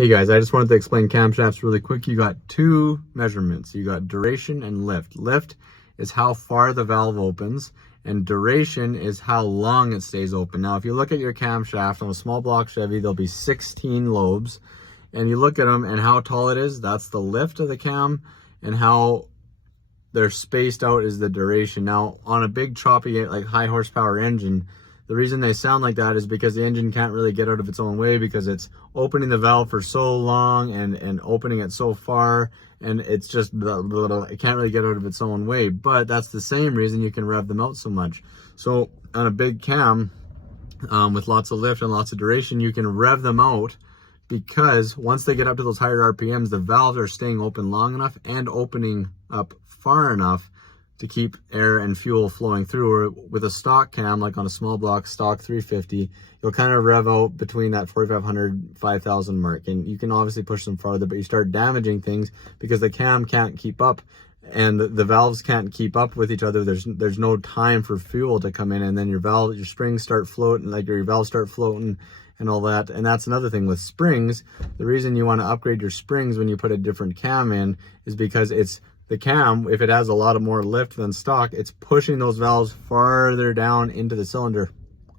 Hey guys, I just wanted to explain camshafts really quick. You got two measurements. You got duration and lift. Lift is how far the valve opens, and duration is how long it stays open. Now, if you look at your camshaft on a small block Chevy, there'll be 16 lobes, and you look at them and how tall it is, that's the lift of the cam, and how they're spaced out is the duration. Now, on a big choppy, like high horsepower engine, the reason they sound like that is because the engine can't really get out of its own way, because it's opening the valve for so long and opening it so far, and it's just it can't really get out of its own way. But that's the same reason you can rev them out so much. So on a big cam with lots of lift and lots of duration, you can rev them out, because once they get up to those higher RPMs, the valves are staying open long enough and opening up far enough to keep air and fuel flowing through. Or with a stock cam, like on a small block stock 350, you'll kind of rev out between that 4,500, 5,000 mark. And you can obviously push them farther, but you start damaging things because the cam can't keep up and the valves can't keep up with each other. There's no time for fuel to come in, and then your springs start floating, like your valves start floating and all that. And that's another thing with springs. The reason you want to upgrade your springs when you put a different cam in is because the cam, if it has a lot of more lift than stock, it's pushing those valves farther down into the cylinder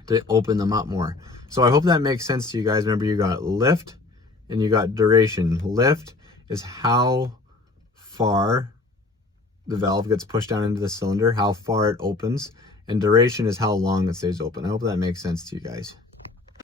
to open them up more. So I hope that makes sense to you guys. Remember, you got lift and you got duration. Lift is how far the valve gets pushed down into the cylinder, how far it opens, and duration is how long it stays open. I hope that makes sense to you guys.